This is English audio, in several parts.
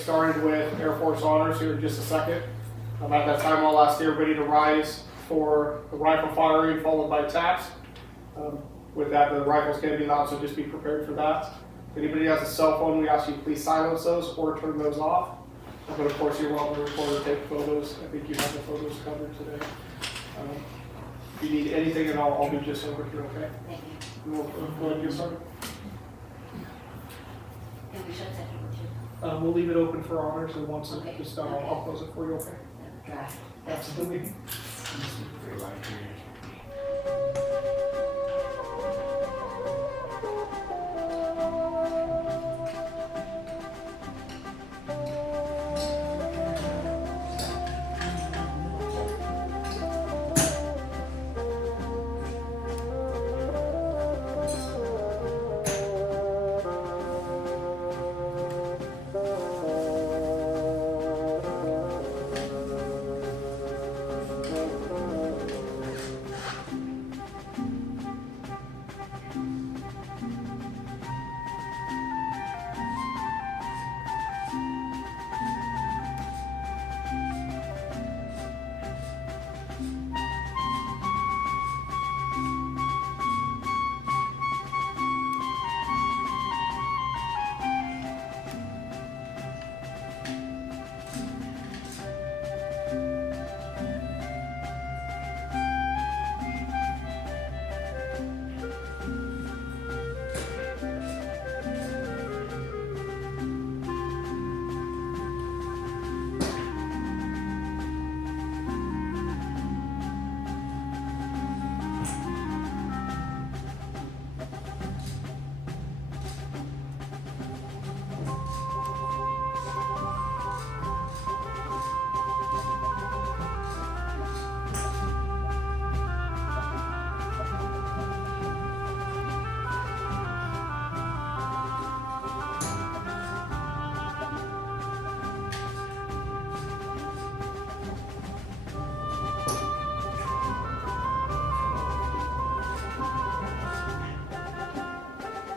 started with Air Force Honors here in just a second. At that time, I'll ask everybody to rise for the rifle firing, followed by taps. With that, the rifles can be loud, so just be prepared for that. If anybody has a cell phone, we ask you to please silence those or turn those off. But of course, you're welcome to record and take photos. I think you have the photos covered today. If you need anything, and I'll be just over here, okay? Thank you. We'll go ahead and get started. And we shut second too. We'll leave it open for honors, and once Okay. it's done, I'll close it for you, okay? Draft. Absolutely.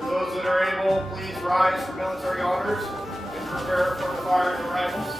Those that are able, please rise for military honors and prepare for the firing of rifles.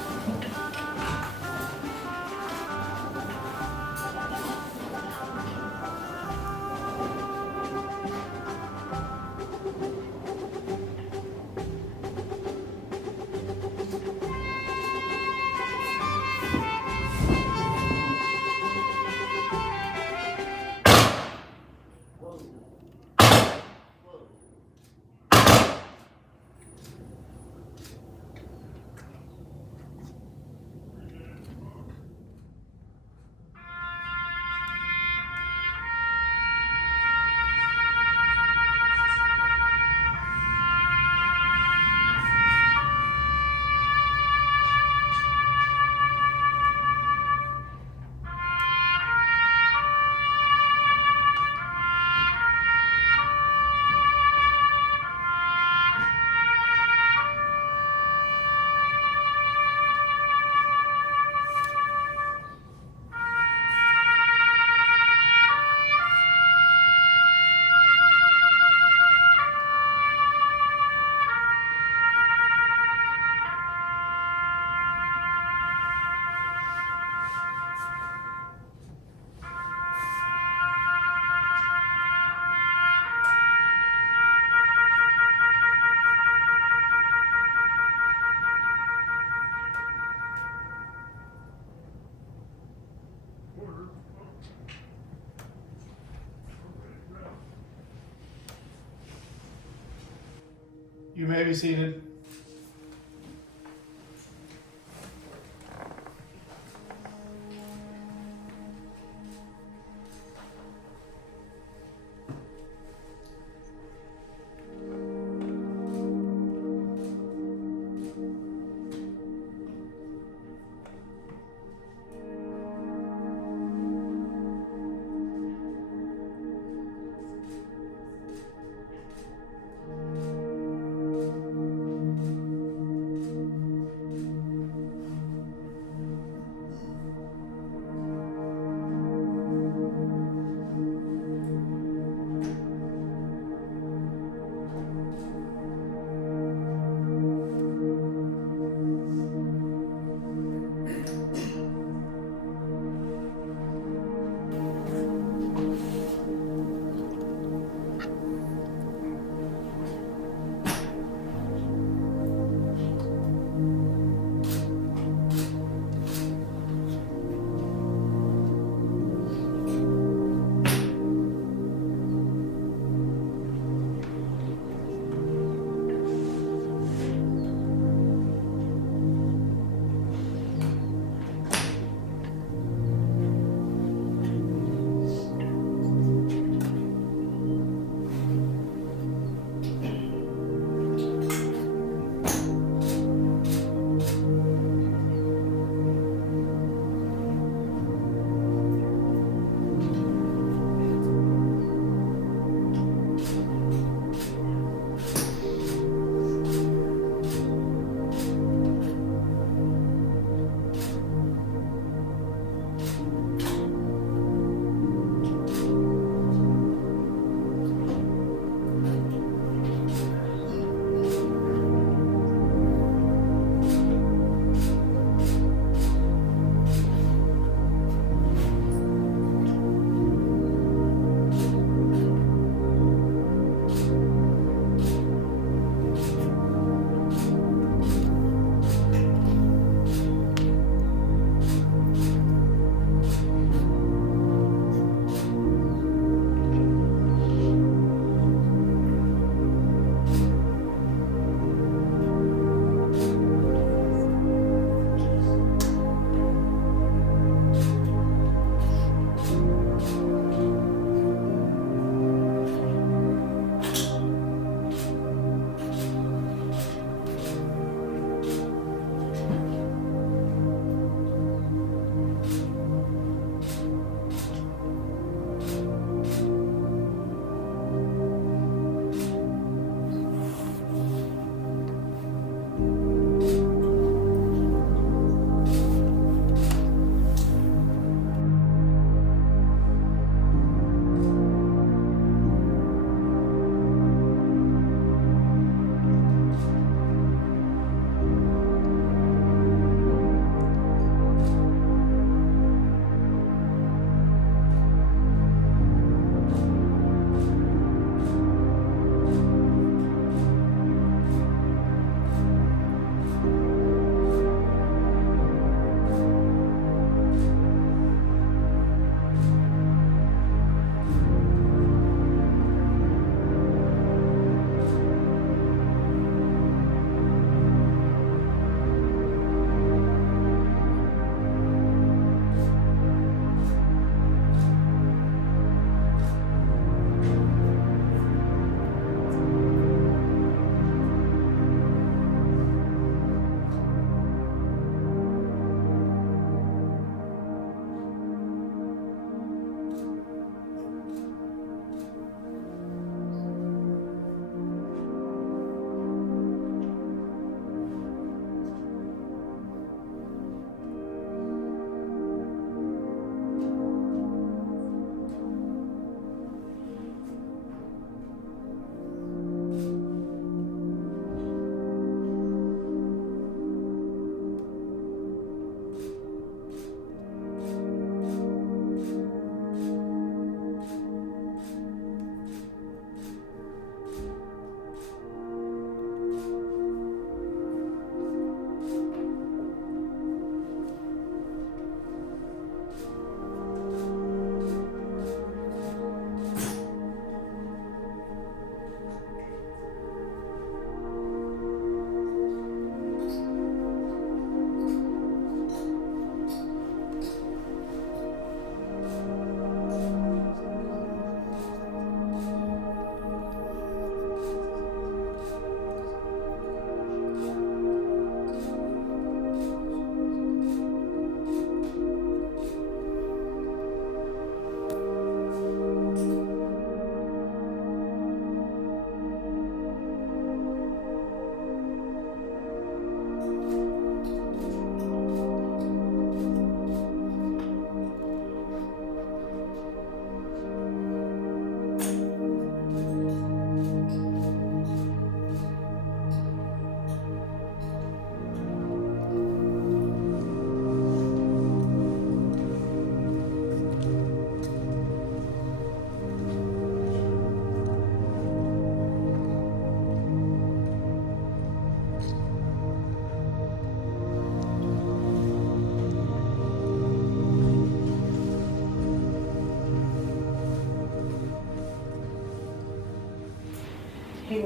You may be seated.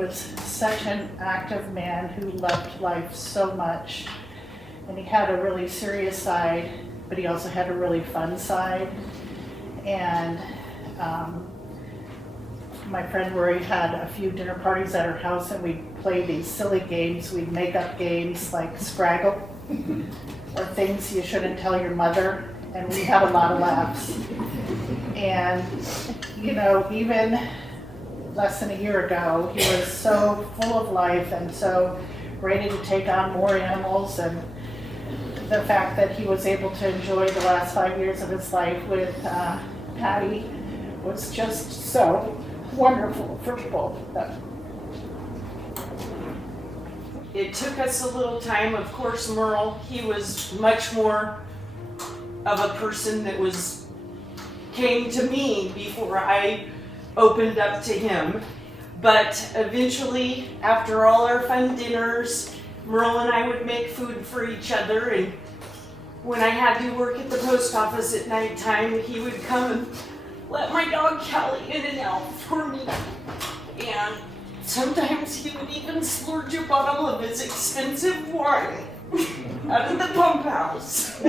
was such an active man who loved life so much. And he had a really serious side, but he also had a really fun side. And my friend Rory had a few dinner parties at her house, and we'd play these silly games. We'd make up games like Scraggle or things you shouldn't tell your mother, and we had a lot of laughs. And, you know, even less than a year ago, he was so full of life and so ready to take on more animals, and the fact that he was able to enjoy the last 5 years of his life with Patty was just so wonderful for both of them. It took us a little time. Of course, Merle, he was much more of a person that came to me before I opened up to him. But eventually, after all our fun dinners, Merle and I would make food for each other, and when I had to work at the post office at nighttime, he would come and let my dog Callie in and out for me. And sometimes he would even splurge a bottle of his expensive wine out of the pump house.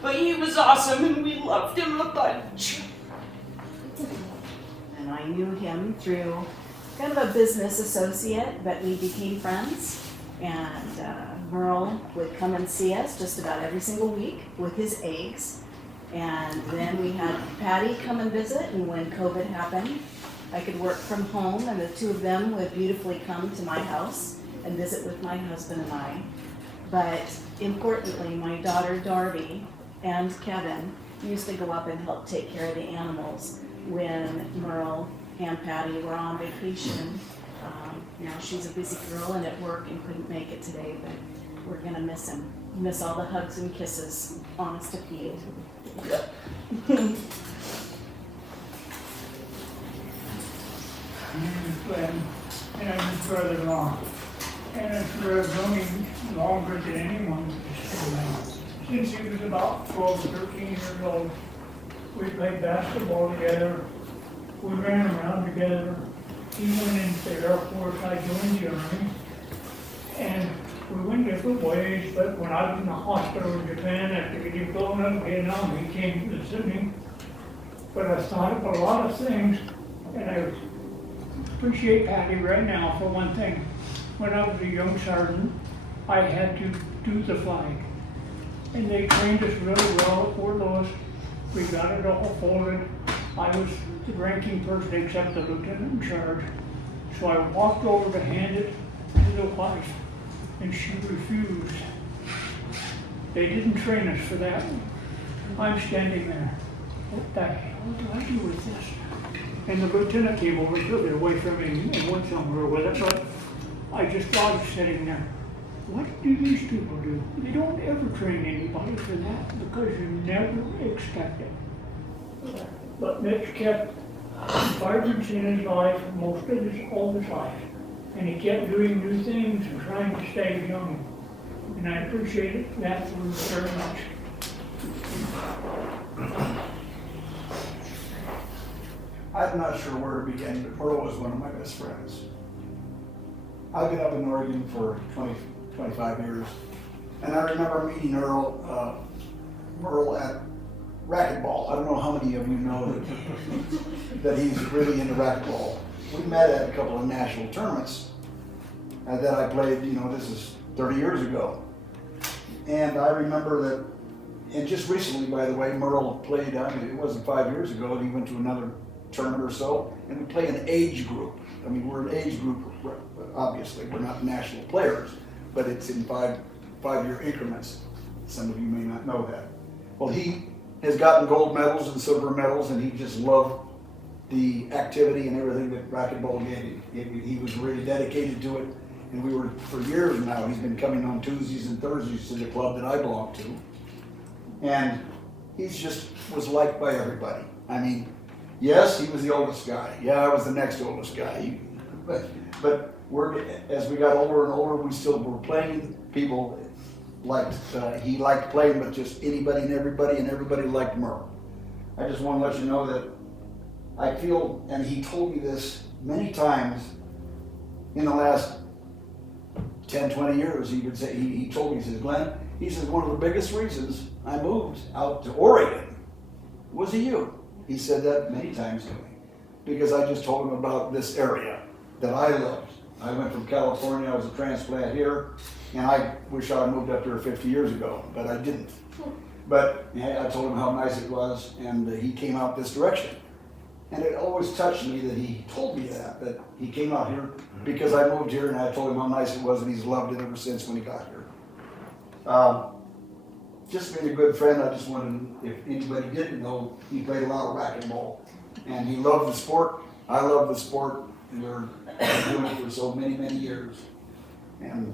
But he was awesome, and we loved him a bunch. And I knew him through kind of a business associate, but we became friends. And Merle would come and see us just about every single week with his eggs. And then we had Patty come and visit, and when COVID happened, I could work from home, and the two of them would beautifully come to my house and visit with my husband and I. But importantly, my daughter Darby and Kevin used to go up and help take care of the animals when Merle and Patty were on vacation. Now she's a busy girl and at work and couldn't make it today, but we're gonna miss him. Miss all the hugs and kisses, honest to Pete. his friend and his brother-in-law. And it's known him longer than anyone since he was about 12 or 13 years old. We played basketball together. We ran around together. He went into the Air Force, I joined the Army. And we went different ways, but when I was in the hospital in Japan after getting blown up in Vietnam, he came to visit me. But I thought of a lot of things, and I appreciate Patty right now for one thing. When I was a young sergeant, I had to do the flag. And they trained us really well at Fort Lewis. We got it all folded. I was the ranking person except the lieutenant in charge. So I walked over to hand it to the wife, and she refused. They didn't train us for that. I'm standing there. What the hell do I do with this? And the lieutenant came over and took it away from me and went somewhere with it, but I just thought of sitting there. What do these people do? They don't ever train anybody for that because you never expect it. But Mitch kept vibrancy in his life all his life. And he kept doing new things and trying to stay young. And I appreciate that very much. I'm not sure where to begin, but Merle was one of my best friends. I've been up in Oregon for 25 years, and I remember meeting Merle at racquetball. I don't know how many of you know that he's really into racquetball. We met at a couple of national tournaments that I played, this is 30 years ago. And I remember that, and just recently, by the way, Merle played, it wasn't 5 years ago, and he went to another tournament or so, and we play an age group. I mean, we're an age group, obviously, we're not national players, but it's in five-year increments. Some of you may not know that. Well, he has gotten gold medals and silver medals, and he just loved the activity and everything that racquetball gave him. He was really dedicated to it, and we were, for years now, he's been coming on Tuesdays and Thursdays to the club that I belong to. And he just was liked by everybody. I mean, yes, he was the oldest guy. Yeah, I was the next oldest guy. But as we got older and older, we still were playing. People liked, he liked playing with just anybody, and everybody liked Merle. I just want to let you know that I feel, and he told me this many times, in the last 10, 20 years, he would say, he told me, he says, Glenn, he says, one of the biggest reasons I moved out to Oregon was you. He said that many times to me, because I just told him about this area that I loved. I went from California, I was a transplant here, and I wish I had moved up here 50 years ago, but I didn't. But I told him how nice it was, and he came out this direction. And it always touched me that he told me that he came out here because I moved here and I told him how nice it was, and he's loved it ever since when he got here. Just being a good friend, I just wanted, if anybody didn't know, he played a lot of racquetball. And he loved the sport. I love the sport. And we're doing it for so many, many years. And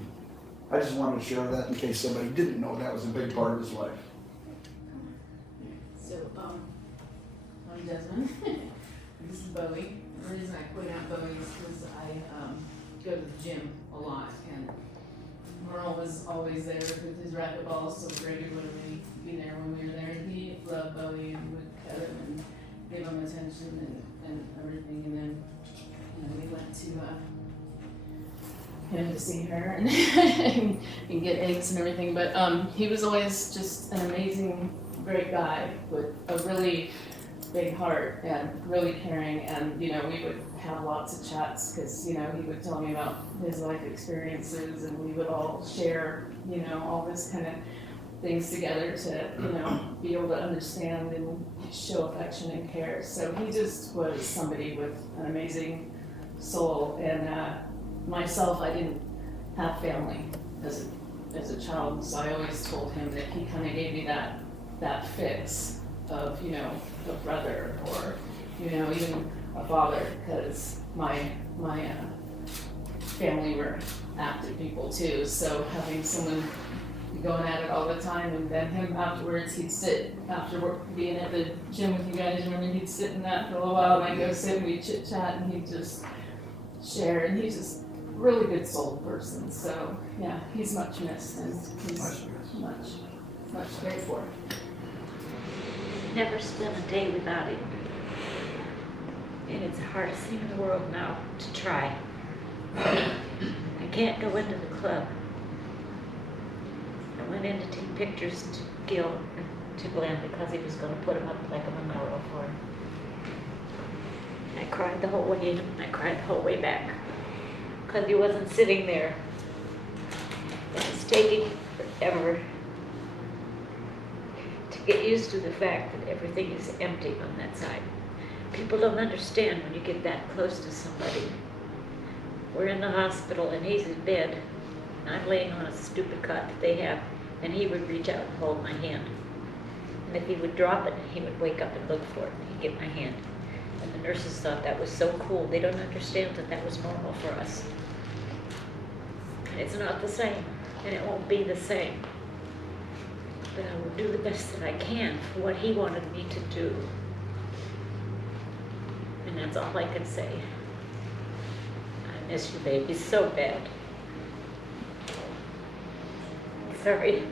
I just wanted to share that in case somebody didn't know that was a big part of his life. So, I'm Desmond. This is Bowie. The reason I point out Bowie is because I go to the gym a lot, and Merle was always there with his racquetball, so Grady would be there when we were there, and he loved Bowie and would cut him and give him attention and everything, and then, we went to him to see her and, and get eggs and everything, but he was always just an amazing, great guy with a really big heart and really caring, and we would have lots of chats because he would tell me about his life experiences, and we would all share all this kind of things together to be able to understand and show affection and care. So he just was somebody with an amazing soul. And myself, I didn't have family as a child, so I always told him that he kind of gave me that fix of a brother or even a father, because my family were active people too. So having someone going at it all the time, and then him afterwards, he'd sit after work, being at the gym with you guys, remember, he'd sit in that for a little while, and I'd go sit and we'd chit chat, and he'd just share, and he's just a really good soul person. So yeah, he's much missed, and he's much cared for. Never spent a day without him. And it's the hardest thing in the world now to try. I can't go into the club. I went in to take pictures to Glenn because he was going to put him up like a memorial for him. I cried the whole way in, and I cried the whole way back because he wasn't sitting there. It was taking forever to get used to the fact that everything is empty on that side. People don't understand when you get that close to somebody. We're in the hospital and he's in bed, and I'm laying on a stupid cot that they have, and he would reach out and hold my hand. And if he would drop it, he would wake up and look for it, and he'd get my hand. And the nurses thought that was so cool. They don't understand that that was normal for us. And it's not the same, and it won't be the same. But I will do the best that I can for what he wanted me to do. And that's all I can say. I miss you, baby, so bad. Sorry.